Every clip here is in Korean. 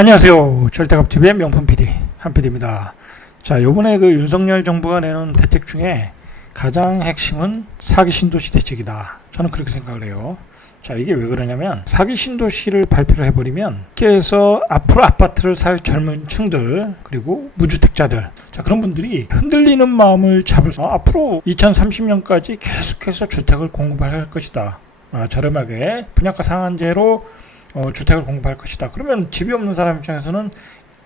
안녕하세요. 절대값TV의 명품 PD 한PD입니다. 자, 요번에 그 윤석열 정부가 내놓은 대책 중에 가장 핵심은 사기 신도시 대책이다. 저는 그렇게 생각을 해요. 자, 이게 왜 그러냐면 사기 신도시를 발표를 해버리면 그래서 앞으로 아파트를 살 젊은 층들 그리고 무주택자들, 자, 그런 분들이 흔들리는 마음을 잡을 수 앞으로 2030년까지 계속해서 주택을 공급할 것이다. 저렴하게 분양가 상한제로 주택을 공급할 것이다. 그러면 집이 없는 사람 입장에서는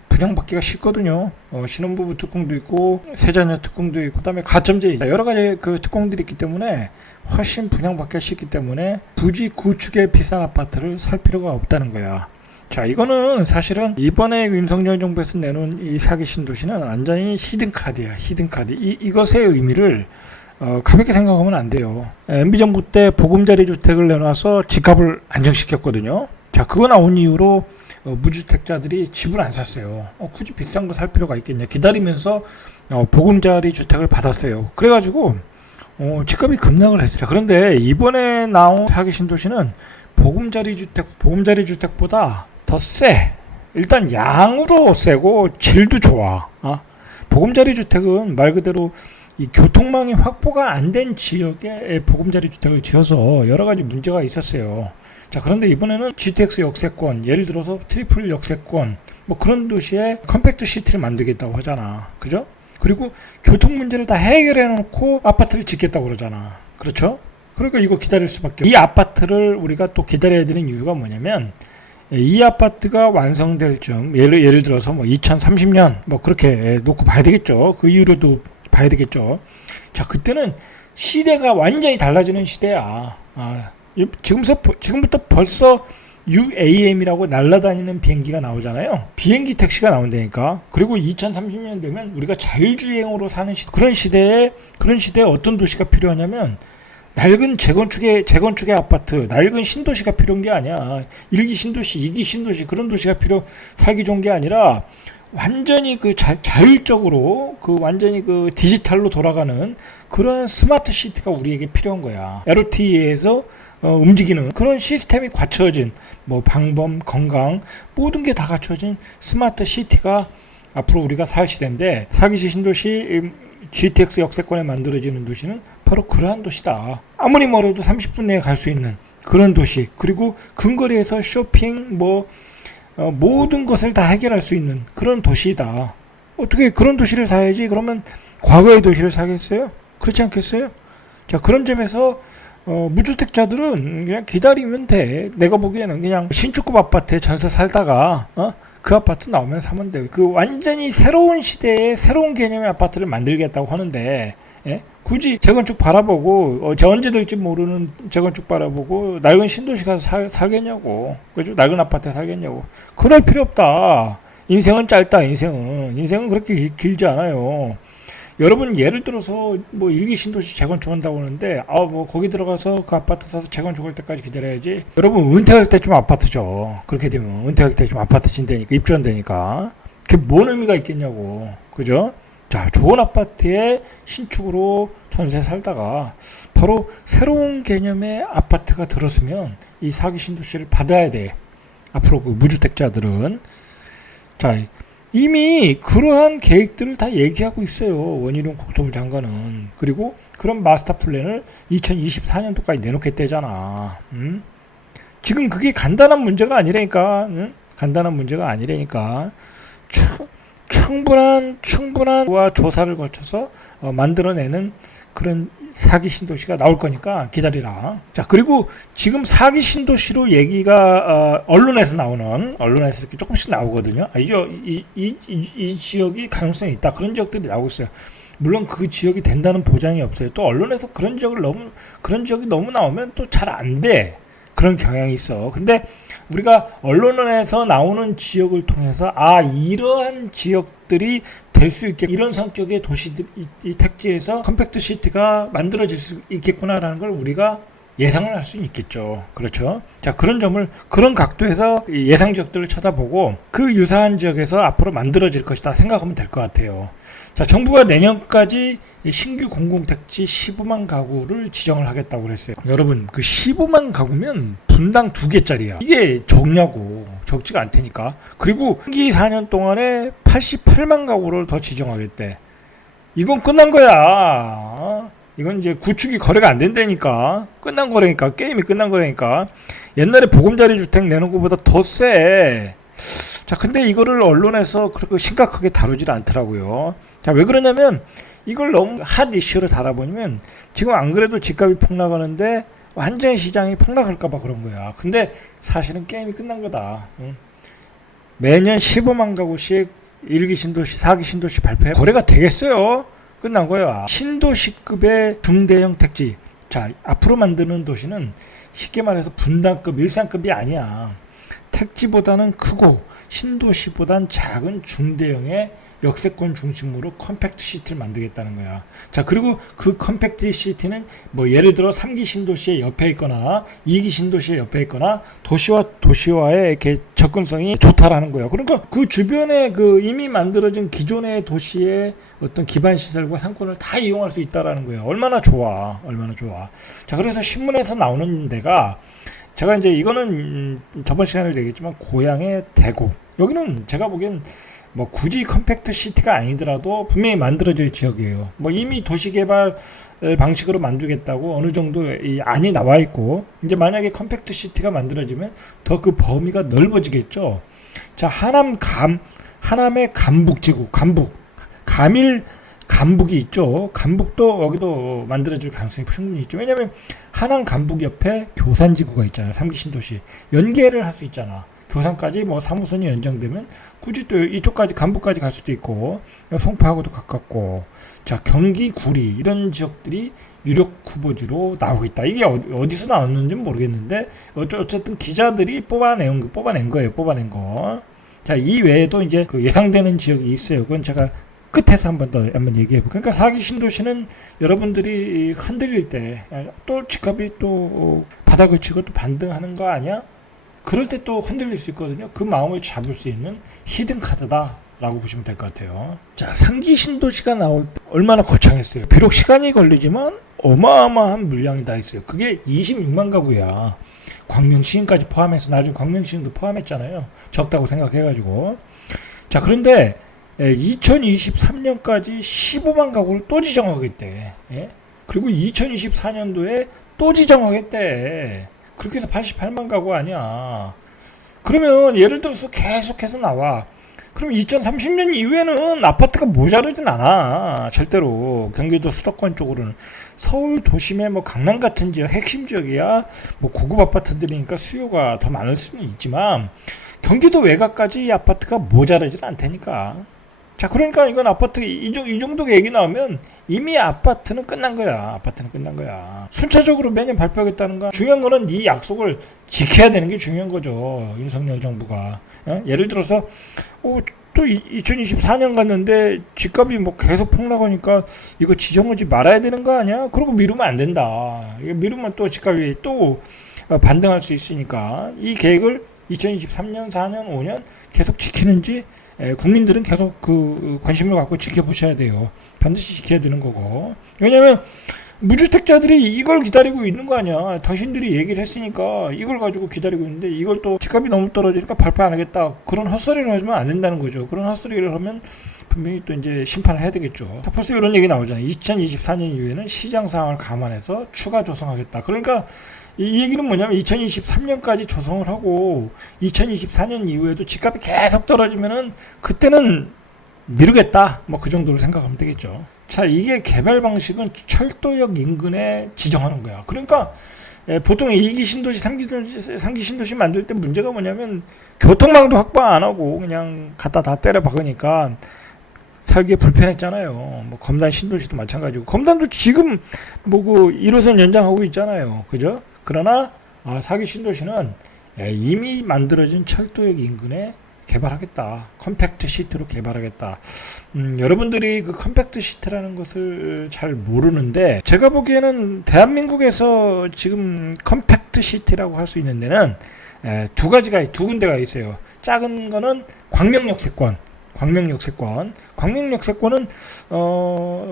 분양받기가 쉽거든요. 신혼부부 특공도 있고 세자녀 특공도 있고 그다음에 가점제 여러 가지 그 특공들이 있기 때문에 훨씬 분양받기가 쉽기 때문에 굳이 구축의 비싼 아파트를 살 필요가 없다는 거야. 자, 이거는 사실은 이번에 윤석열 정부에서 내놓은 이 사기 신도시는 완전히 히든카드야. 히든카드. 이것의 의미를 가볍게 생각하면 안 돼요. MB 정부 때 보금자리 주택을 내놔서 집값을 안정시켰거든요. 자, 그거 나온 이후로 무주택자들이 집을 안 샀어요. 굳이 비싼 거 살 필요가 있겠냐. 기다리면서 보금자리 주택을 받았어요. 그래가지고 집값이 급락을 했어요. 자, 그런데 이번에 나온 사기 신도시는 보금자리 주택보다 더 세. 일단 양으로 세고 질도 좋아. 보금자리 주택은 말 그대로 이 교통망이 확보가 안 된 지역에 보금자리 주택을 지어서 여러 가지 문제가 있었어요. 자, 그런데 이번에는 GTX 역세권, 예를 들어서 트리플 역세권, 뭐 그런 도시에 컴팩트 시티를 만들겠다고 하잖아. 그죠? 그리고 교통 문제를 다 해결해 놓고 아파트를 짓겠다고 그러잖아. 그렇죠? 그러니까 이거 기다릴 수밖에 없어. 이 아파트를 우리가 또 기다려야 되는 이유가 뭐냐면 이 아파트가 완성될 쯤, 예를 들어서 뭐 2030년 뭐 그렇게 놓고 봐야 되겠죠. 그 이후로도 봐야 되겠죠. 자, 그때는 시대가 완전히 달라지는 시대야. 지금부터 벌써 UAM이라고 날아다니는 비행기가 나오잖아요. 비행기 택시가 나온다니까. 그리고 2030년 되면 우리가 자율주행으로 사는 그런 시대에 어떤 도시가 필요하냐면 낡은 재건축의 아파트, 낡은 신도시가 필요한 게 아니야. 1기 신도시, 2기 신도시 그런 도시가 살기 좋은 게 아니라 완전히 그 자율적으로 완전히 그 디지털로 돌아가는 그런 스마트 시티가 우리에게 필요한 거야. LTE에서 움직이는 그런 시스템이 갖춰진 뭐 방범, 건강 모든 게 다 갖춰진 스마트 시티가 앞으로 우리가 살 시대인데 사기시 신도시 GTX 역세권에 만들어지는 도시는 바로 그러한 도시다. 아무리 멀어도 30분 내에 갈 수 있는 그런 도시, 그리고 근거리에서 쇼핑 모든 것을 다 해결할 수 있는 그런 도시다. 어떻게 그런 도시를 사야지? 그러면 과거의 도시를 사겠어요? 그렇지 않겠어요? 자, 그런 점에서 무주택자들은 그냥 기다리면 돼. 내가 보기에는 그냥 신축급 아파트에 전세 살다가 그 아파트 나오면 사면 돼. 그 완전히 새로운 시대에 새로운 개념의 아파트를 만들겠다고 하는데, 예? 굳이 재건축 바라보고 언제 될지 모르는 재건축 바라보고 낡은 신도시 가서 살겠냐고. 그죠? 낡은 아파트에 살겠냐고. 그럴 필요 없다. 인생은 짧다. 인생은 그렇게 길지 않아요. 여러분, 예를 들어서 뭐 일기 신도시 재건축한다고 하는데 뭐 거기 들어가서 그 아파트 사서 재건축할 때까지 기다려야지. 여러분, 은퇴할 때쯤 아파트죠. 그렇게 되면 은퇴할 때쯤 아파트 진다니까, 입주한다니까. 그게 뭔 의미가 있겠냐고. 그죠? 자, 좋은 아파트에 신축으로 전세 살다가 바로 새로운 개념의 아파트가 들어서면 이 사기 신도시를 받아야 돼. 앞으로 그 무주택자들은. 자, 이미 그러한 계획들을 다 얘기하고 있어요. 원희룡 국토부 장관은. 그리고 그런 마스터 플랜을 2024년도까지 내놓겠다잖아. 지금 그게 간단한 문제가 아니라니까. 간단한 문제가 아니라니까. 충분한 조사를 거쳐서 만들어내는 그런 사기 신도시가 나올 거니까 기다리라. 자, 그리고 지금 사기 신도시로 얘기가 언론에서 이렇게 조금씩 나오거든요. 이 지역이 가능성이 있다. 그런 지역들이 나오고 있어요. 물론 그 지역이 된다는 보장이 없어요. 또 언론에서 그런 지역이 너무 나오면 또 잘 안 돼. 그런 경향이 있어. 근데 우리가 언론에서 나오는 지역을 통해서 이러한 지역들이 될 수 있게 이런 성격의 도시들 이 택지에서 컴팩트 시티가 만들어질 수 있겠구나라는 걸 우리가 예상을 할 수 있겠죠. 그렇죠? 자, 그런 각도에서 예상 지역들을 쳐다보고 그 유사한 지역에서 앞으로 만들어질 것이다 생각하면 될 것 같아요. 자, 정부가 내년까지 신규 공공택지 15만 가구를 지정을 하겠다고 그랬어요. 여러분, 그 15만 가구면 분당 2개짜리야. 이게 적냐고. 적지가 않다니까. 그리고 임기 4년 동안에 88만 가구를 더 지정하겠대. 이건 끝난 거야. 이건 이제 구축이 거래가 안 된다니까. 끝난 거라니까. 게임이 끝난 거라니까. 옛날에 보금자리 주택 내놓은 것보다 더 세. 자, 근데 이거를 언론에서 그렇게 심각하게 다루질 않더라고요. 자, 왜 그러냐면 이걸 너무 핫 이슈로 다뤄보면 지금 안 그래도 집값이 폭락하는데 완전히 시장이 폭락할까봐 그런 거야. 근데 사실은 게임이 끝난 거다. 응? 매년 15만 가구씩 1기 신도시, 4기 신도시 발표해. 거래가 되겠어요? 끝난 거야. 신도시급의 중대형 택지. 자, 앞으로 만드는 도시는 쉽게 말해서 분당급, 일상급이 아니야. 택지보다는 크고 신도시보단 작은 중대형의 역세권 중심으로 컴팩트 시티를 만들겠다는 거야. 자, 그리고 그 컴팩트 시티는 뭐 예를 들어 3기 신도시의 옆에 있거나 2기 신도시의 옆에 있거나 도시와 도시와의 이렇게 접근성이 좋다라는 거야. 그러니까 그 주변에 그 이미 만들어진 기존의 도시의 어떤 기반 시설과 상권을 다 이용할 수 있다라는 거야. 얼마나 좋아. 얼마나 좋아. 자, 그래서 신문에서 나오는 데가 제가 이제 이거는 저번 시간에 얘기했지만 고향의 대구. 여기는 제가 보기엔 뭐 굳이 컴팩트 시티가 아니더라도 분명히 만들어질 지역이에요. 뭐 이미 도시개발 방식으로 만들겠다고 어느 정도 이 안이 나와 있고, 이제 만약에 컴팩트 시티가 만들어지면 더 그 범위가 넓어지겠죠. 자, 하남의 감북지구, 감북이 있죠. 감북도 여기도 만들어질 가능성이 충분히 있죠. 왜냐면 하남 감북 옆에 교산지구가 있잖아요. 3기 신도시 연계를 할 수 있잖아. 교산까지 뭐 3호선이 연장되면 굳이 또 이쪽까지 간북까지 갈 수도 있고, 송파하고도 가깝고. 자, 경기 구리 이런 지역들이 유력 후보지로 나오고 있다. 이게 어디서 나왔는지는 모르겠는데 어쨌든 기자들이 뽑아낸 거. 자, 이 외에도 이제 그 예상되는 지역이 있어요. 그건 제가 끝에서 한번 얘기해 볼게요. 그러니까 4기 신도시는 여러분들이 흔들릴 때 또 집값이 또 바닥을 치고 또 반등하는 거 아니야? 그럴 때 또 흔들릴 수 있거든요. 그 마음을 잡을 수 있는 히든 카드다라고 보시면 될 것 같아요. 자, 3기 신도시가 나올 때 얼마나 거창했어요. 비록 시간이 걸리지만 어마어마한 물량이 다 있어요. 그게 26만 가구야. 광명시흥까지 포함해서 나중에 광명시흥도 포함했잖아요. 적다고 생각해가지고. 자, 그런데 2023년까지 15만 가구를 또 지정하겠대. 예? 그리고 2024년도에 또 지정하겠대. 그렇게 해서 88만 가구 아니야. 그러면 예를 들어서 계속해서 나와. 그럼 2030년 이후에는 아파트가 모자르진 않아. 절대로. 경기도 수도권 쪽으로는. 서울 도심의 뭐 강남 같은 지역, 핵심 지역이야 뭐 고급 아파트들이니까 수요가 더 많을 수는 있지만 경기도 외곽까지 아파트가 모자르진 않다니까. 자, 그러니까 이건 아파트 이 정도 얘기 나오면 이미 아파트는 끝난 거야. 순차적으로 매년 발표하겠다는 거. 중요한 거는 이 약속을 지켜야 되는 게 중요한 거죠. 윤석열 정부가. 예를 들어서 또 2024년 갔는데 집값이 뭐 계속 폭락하니까 이거 지정하지 말아야 되는 거 아니야? 그러고 미루면 안 된다. 이거 미루면 또 집값이 또 반등할 수 있으니까 이 계획을 2023년, 4년, 5년 계속 지키는지 국민들은 계속 그 관심을 갖고 지켜보셔야 돼요. 반드시 지켜야 되는 거고. 왜냐면 무주택자들이 이걸 기다리고 있는 거 아니야. 당신들이 얘기를 했으니까 이걸 가지고 기다리고 있는데 이걸 또 집값이 너무 떨어지니까 발표 안 하겠다. 그런 헛소리를 하면 안 된다는 거죠. 그런 헛소리를 하면 분명히 또 이제 심판을 해야 되겠죠. 자, 벌써 이런 얘기 나오잖아요. 2024년 이후에는 시장 상황을 감안해서 추가 조성하겠다. 그러니까 이 얘기는 뭐냐면 2023년까지 조성을 하고 2024년 이후에도 집값이 계속 떨어지면은 그때는 미루겠다. 뭐 그 정도로 생각하면 되겠죠. 자, 이게 개발 방식은 철도역 인근에 지정하는 거야. 그러니까 보통 2기 신도시, 3기 신도시 만들 때 문제가 뭐냐면 교통망도 확보 안 하고 그냥 갖다 다 때려 박으니까 살기에 불편했잖아요. 뭐 검단 신도시도 마찬가지고. 검단도 지금 뭐 그 1호선 연장하고 있잖아요. 그죠? 그러나 4기 신도시는 이미 만들어진 철도역 인근에 개발하겠다. 컴팩트 시티로 개발하겠다. 여러분들이 그 컴팩트 시티라는 것을 잘 모르는데 제가 보기에는 대한민국에서 지금 컴팩트 시티라고 할 수 있는 데는 두 군데가 있어요. 작은 거는 광명역세권. 광명 역세권. 광명 역세권은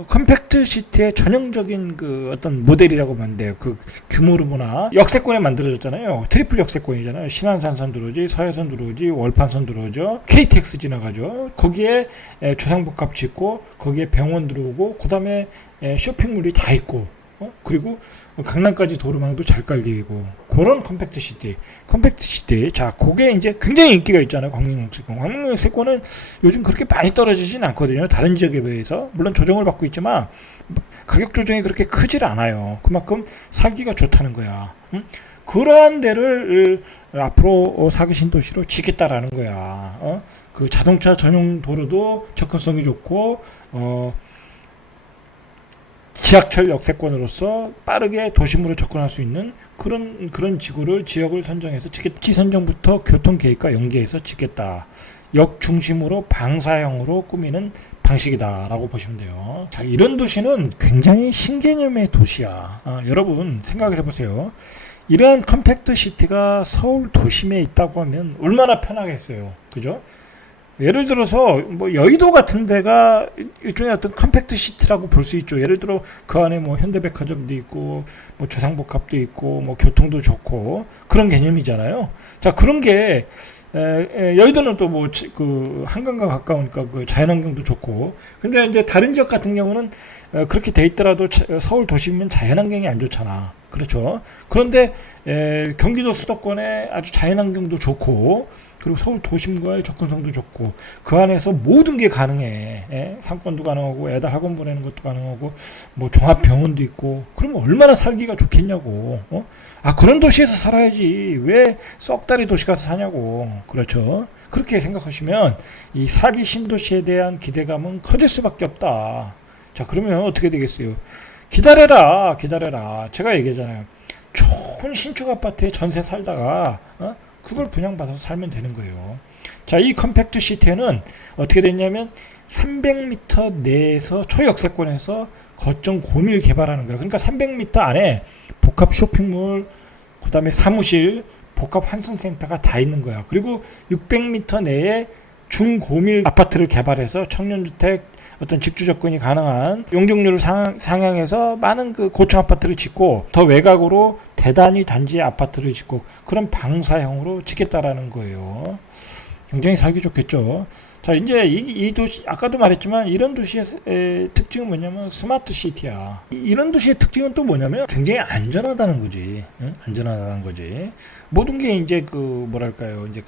컴팩트 시티의 전형적인 그 어떤 모델이라고 보면 돼요. 그 규모로 보나 역세권에 만들어졌잖아요. 트리플 역세권이잖아요. 신안산선 들어오지, 서해선 들어오지, 월판선 들어오죠. KTX 지나가죠. 거기에 주상복합 짓고 거기에 병원 들어오고 그다음에 쇼핑몰이 다 있고 그리고 강남까지 도로망도 잘 깔리고 그런 컴팩트 시티. 자, 그게 이제 굉장히 인기가 있잖아요. 광명역세권. 광명역세권은 요즘 그렇게 많이 떨어지진 않거든요. 다른 지역에 비해서. 물론 조정을 받고 있지만 가격 조정이 그렇게 크질 않아요. 그만큼 살기가 좋다는 거야. 그러한 데를 앞으로 사기 신도시로 지겠다라는 거야. 그 자동차 전용 도로도 접근성이 좋고 지하철 역세권으로서 빠르게 도심으로 접근할 수 있는 그런 지역을 선정해서 지키 선정부터 교통 계획과 연계해서 짓겠다. 역 중심으로 방사형으로 꾸미는 방식이다라고 보시면 돼요. 자, 이런 도시는 굉장히 신개념의 도시야. 여러분 생각을 해보세요. 이러한 컴팩트 시티가 서울 도심에 있다고 하면 얼마나 편하겠어요. 그죠? 예를 들어서 뭐 여의도 같은 데가 일종의 어떤 컴팩트 시티라고 볼 수 있죠. 예를 들어 그 안에 뭐 현대백화점도 있고 뭐 주상복합도 있고 뭐 교통도 좋고 그런 개념이잖아요. 자, 그런 게 여의도는 또 뭐 그 한강과 가까우니까 그 자연환경도 좋고. 근데 이제 다른 지역 같은 경우는 그렇게 돼 있더라도 서울 도심이면 자연환경이 안 좋잖아. 그렇죠. 그런데 경기도 수도권에 아주 자연환경도 좋고 그리고 서울 도심과의 접근성도 좋고 그 안에서 모든 게 가능해. 상권도 가능하고 애들 학원 보내는 것도 가능하고 뭐 종합병원도 있고 그러면 얼마나 살기가 좋겠냐고. 그런 도시에서 살아야지 왜 썩다리 도시 가서 사냐고. 그렇죠. 그렇게 생각하시면 이 사기 신도시에 대한 기대감은 커질 수밖에 없다. 자, 그러면 어떻게 되겠어요? 기다려라. 제가 얘기하잖아요. 좋은 신축 아파트에 전세 살다가 그걸 분양받아서 살면 되는 거예요. 자, 이 컴팩트 시티에는 어떻게 됐냐면 300m 내에서 초역세권에서 거점 고밀 개발하는 거예요. 그러니까 300m 안에 복합 쇼핑몰, 그 다음에 사무실, 복합 환승센터가 다 있는 거야. 그리고 600m 내에 중고밀 아파트를 개발해서 청년주택 어떤 직주 접근이 가능한 용적률을 상향해서 많은 그 고층 아파트를 짓고 더 외곽으로 대단위 단지의 아파트를 짓고 그런 방사형으로 짓겠다라는 거예요. 굉장히 살기 좋겠죠. 자, 이제 이 도시, 아까도 말했지만 이런 도시의 특징은 뭐냐면 스마트 시티야. 이런 도시의 특징은 또 뭐냐면 굉장히 안전하다는 거지. 안전하다는 거지. 모든 게 이제 그 뭐랄까요, 이제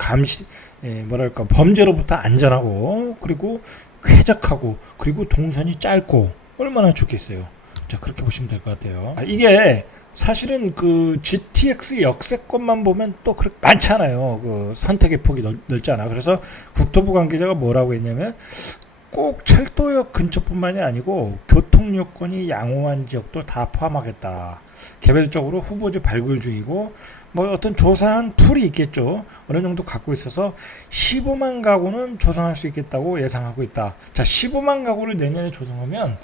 범죄로부터 안전하고 그리고 쾌적하고 그리고 동선이 짧고 얼마나 좋겠어요. 자, 그렇게 보시면 될 것 같아요. 이게 사실은 그 GTX 역세권만 보면 또 그렇게 많잖아요. 그 선택의 폭이 넓잖아. 그래서 국토부 관계자가 뭐라고 했냐면 꼭 철도역 근처뿐만이 아니고 교통 요건이 양호한 지역도 다 포함하겠다. 개별적으로 후보지 발굴 중이고 뭐 어떤 조사한 툴이 있겠죠. 어느 정도 갖고 있어서 15만 가구는 조성할 수 있겠다고 예상하고 있다. 자, 15만 가구를 내년에 조성하면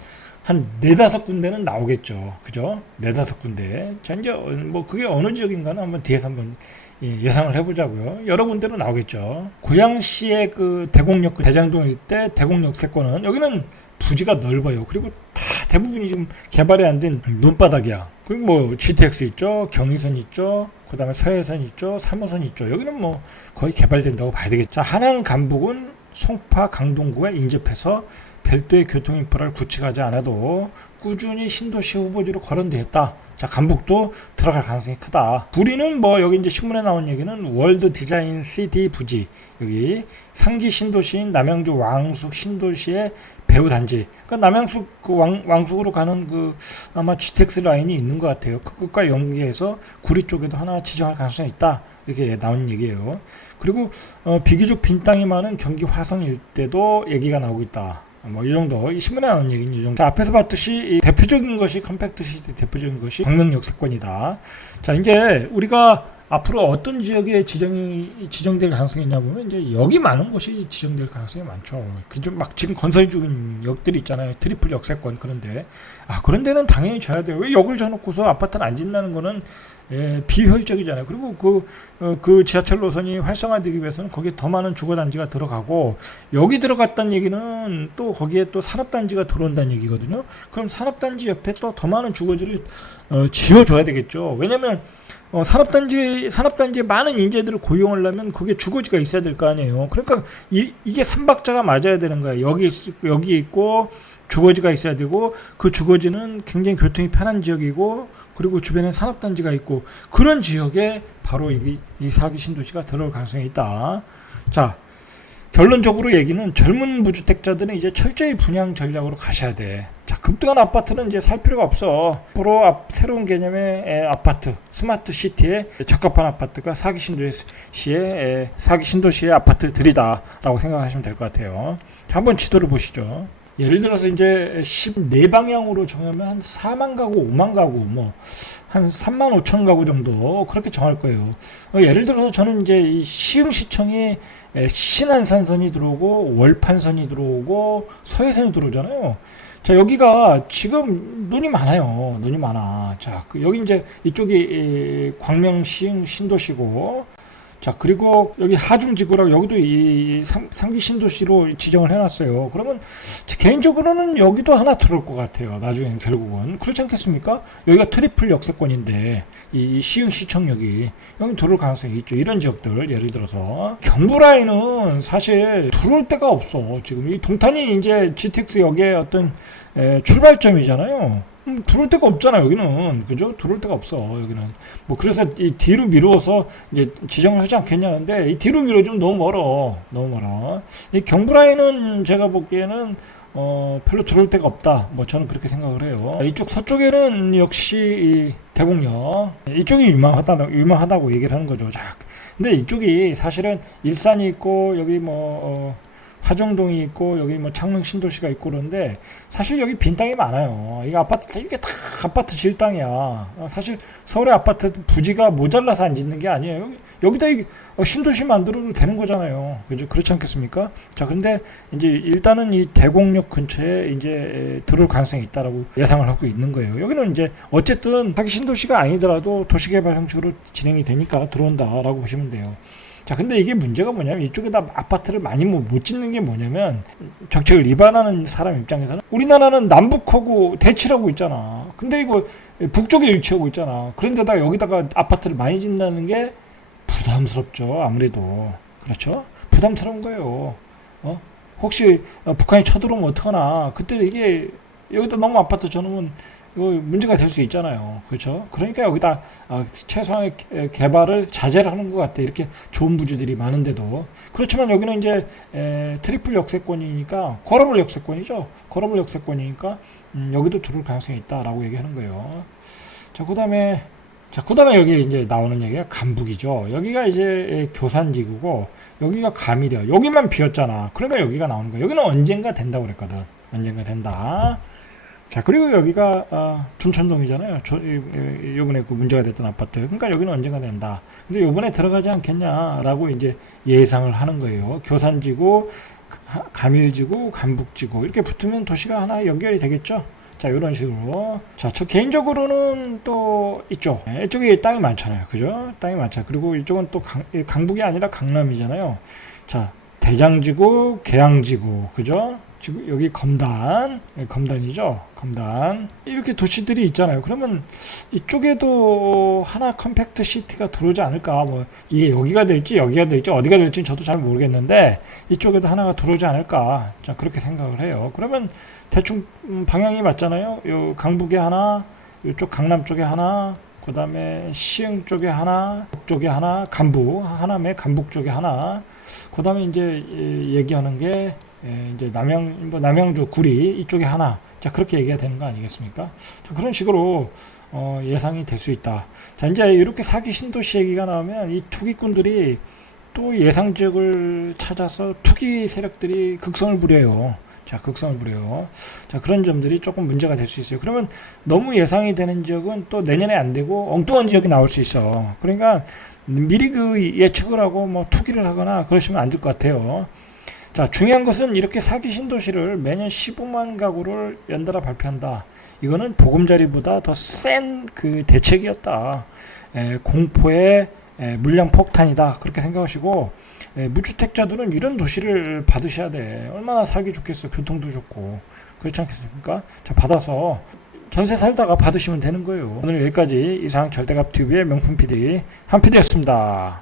한 4-5군데는 나오겠죠. 그죠? 4-5군데. 자, 이제 뭐 그게 어느 지역인가는 한번 뒤에서 한번 예상을 해보자고요. 여러 군데로 나오겠죠. 고양시의 그 대곡역, 대장동 일대 대곡역세권은 여기는 부지가 넓어요. 그리고 다 대부분이 지금 개발이 안 된 논바닥이야. 그리고 뭐 GTX 있죠, 경의선 있죠, 그 다음에 서해선 있죠, 3호선 있죠. 여기는 뭐 거의 개발된다고 봐야 되겠죠. 자, 하남 간북은 송파 강동구에 인접해서 별도의 교통인프라를 구축하지 않아도 꾸준히 신도시 후보지로 거론되었다. 자, 간북도 들어갈 가능성이 크다. 부리는 뭐 여기 이제 신문에 나온 얘기는 월드 디자인 시티 부지, 여기 상기 신도시인 남양주 왕숙 신도시의 배후 단지. 그러니까 남양숙 그 왕숙으로 가는 그 아마 GTX 라인이 있는 것 같아요. 그것과 연계해서 구리 쪽에도 하나 지정할 가능성이 있다. 이렇게 나온 얘기예요. 그리고 비교적 빈 땅이 많은 경기 화성 일대도 얘기가 나오고 있다. 뭐 이 정도, 이 신문에 나온 얘기는 이 정도. 자, 앞에서 봤듯이 대표적인 것이 컴팩트 시티, 대표적인 것이 광명 역세권이다. 자, 이제 우리가 앞으로 어떤 지역에 지정될 가능성이 있냐 보면 이제 여기 많은 곳이 지정될 가능성이 많죠. 그좀 막 지금 건설 중인 역들이 있잖아요. 트리플 역세권 그런데 그런 데는 당연히 져야 돼요. 왜 역을 져놓고서 아파트를 안 짓는다는 거는 비효율적이잖아요. 그리고 그 지하철 노선이 활성화되기 위해서는 거기에 더 많은 주거단지가 들어가고 여기 들어갔다는 얘기는 또 거기에 또 산업단지가 들어온다는 얘기거든요. 그럼 산업단지 옆에 또 더 많은 주거지를 지어줘야 되겠죠. 왜냐면 산업단지에 많은 인재들을 고용하려면 거기에 주거지가 있어야 될 거 아니에요. 그러니까 이게 삼박자가 맞아야 되는 거예요. 여기 있고 주거지가 있어야 되고 그 주거지는 굉장히 교통이 편한 지역이고 그리고 주변에 산업단지가 있고 그런 지역에 바로 이 4기 신도시가 들어올 가능성이 있다. 자, 결론적으로 얘기는 젊은 무주택자들은 이제 철저히 분양 전략으로 가셔야 돼. 자, 급등한 아파트는 이제 살 필요가 없어. 앞으로 새로운 개념의 아파트, 스마트 시티에 적합한 아파트가 4기 신도시의 아파트들이다라고 생각하시면 될 것 같아요. 자, 한번 지도를 보시죠. 예를 들어서 이제 14방향으로 정하면 한 4만 가구, 5만 가구, 한 3만 5천 가구 정도 그렇게 정할 거예요. 예를 들어서 저는 이제 이 시흥시청이 신안산선이 들어오고 월판선이 들어오고 서해선이 들어오잖아요. 자, 여기가 지금 눈이 많아요. 눈이 많아. 자, 여기 이제 이쪽이 광명시흥 신도시고, 자, 그리고 여기 하중지구라고 여기도 이 3기 신도시로 지정을 해놨어요. 그러면 개인적으로는 여기도 하나 들어올 것 같아요. 나중엔 결국은. 그렇지 않겠습니까? 여기가 트리플 역세권인데 이 시흥시청역이 여기 들어올 가능성이 있죠. 이런 지역들 예를 들어서 경부라인은 사실 들어올 데가 없어. 지금 이 동탄이 이제 GTX역의 어떤 출발점이잖아요. 들어올 데가 없잖아 여기는. 그죠? 들어올 데가 없어 여기는. 그래서 이 뒤로 미루어서 이제 지정을 하지 않겠냐는데 이 뒤로 미뤄주면 너무 멀어. 이 경부라인은 제가 보기에는 별로 들어올 데가 없다. 저는 그렇게 생각을 해요. 이쪽 서쪽에는 역시 이 대곡역 이쪽이 유망하다고 얘기를 하는 거죠. 자, 근데 이쪽이 사실은 일산이 있고 여기 화정동이 있고 여기 창릉 신도시가 있고 그런데 사실 여기 빈 땅이 많아요. 이게 다 아파트 질 땅이야. 사실 서울의 아파트 부지가 모자라서 안 짓는 게 아니에요. 여기다 신도시 만들어도 되는 거잖아요. 그죠? 그렇지 않겠습니까? 자, 근데 이제 일단은 이 대곡역 근처에 이제 들어올 가능성이 있다라고 예상을 하고 있는 거예요. 여기는 이제 어쨌든 자기 신도시가 아니더라도 도시개발 형식으로 진행이 되니까 들어온다라고 보시면 돼요. 자, 근데 이게 문제가 뭐냐면 이쪽에다 아파트를 많이 못 짓는 게 뭐냐면 정책을 위반하는 사람 입장에서는 우리나라는 남북하고 대치를 하고 있잖아. 근데 이거 북쪽에 위치하고 있잖아. 그런데다가 여기다가 아파트를 많이 짓는다는 게 부담스럽죠. 아무래도. 그렇죠? 부담스러운 거예요. 혹시 북한이 쳐들어오면 어떡하나. 그때 이게 여기다 너무 아파트 쳐놓으면 이거 문제가 될 수 있잖아요. 그렇죠? 그러니까 여기다 최소한의 개발을 자제를 하는 것 같아. 이렇게 좋은 부지들이 많은데도. 그렇지만 여기는 이제 트리플 역세권이니까 걸어볼 역세권이죠. 걸어볼 역세권이니까 여기도 들어올 가능성이 있다라고 얘기하는 거예요. 자, 그다음에 여기 이제 나오는 얘기가 감북이죠. 여기가 이제 교산지구고 여기가 감이려. 여기만 비었잖아. 그러니까 여기가 나오는 거야. 여기는 언젠가 된다고 그랬거든. 언젠가 된다. 자, 그리고 여기가 둔천동이잖아요. 요번에 그 문제가 됐던 아파트. 그러니까 여기는 언젠가 된다. 근데 요번에 들어가지 않겠냐라고 이제 예상을 하는 거예요. 교산지구, 감일지구, 감북지구 이렇게 붙으면 도시가 하나 연결이 되겠죠. 자, 이런 식으로. 자, 저 개인적으로는 또 이쪽에 땅이 많잖아요. 그죠? 땅이 많죠. 그리고 이쪽은 또 강북이 아니라 강남이잖아요. 자, 대장지구, 계양지구. 그죠? 지금 여기 검단이죠. 검단. 이렇게 도시들이 있잖아요. 그러면 이쪽에도 하나 컴팩트 시티가 들어오지 않을까. 이게 여기가 될지 어디가 될지 저도 잘 모르겠는데 이쪽에도 하나가 들어오지 않을까. 자, 그렇게 생각을 해요. 그러면 대충 방향이 맞잖아요. 요 강북에 하나, 이쪽 강남 쪽에 하나, 그 다음에 시흥 쪽에 하나, 북쪽에 하나, 하남의 감북 쪽에 하나, 그 다음에 이제 얘기하는 게 이제 남양주 구리 이쪽에 하나. 자, 그렇게 얘기가 되는 거 아니겠습니까? 자, 그런 식으로 예상이 될 수 있다. 자, 이제 이렇게 4기 신도시 얘기가 나오면 이 투기꾼들이 또 예상 지역을 찾아서 투기 세력들이 극성을 부려요. 자, 자, 그런 점들이 조금 문제가 될 수 있어요. 그러면 너무 예상이 되는 지역은 또 내년에 안 되고 엉뚱한 지역이 나올 수 있어. 그러니까 미리 그 예측을 하고 뭐 투기를 하거나 그러시면 안 될 것 같아요. 자, 중요한 것은 이렇게 사기 신도시를 매년 15만 가구를 연달아 발표한다. 이거는 보금자리보다 더 센 그 대책이었다. 공포의 물량 폭탄이다. 그렇게 생각하시고, 무주택자들은 이런 도시를 받으셔야 돼. 얼마나 살기 좋겠어. 교통도 좋고. 그렇지 않겠습니까? 자, 받아서 전세 살다가 받으시면 되는 거예요. 오늘 여기까지 이상 절대값TV의 명품 PD 한 PD였습니다.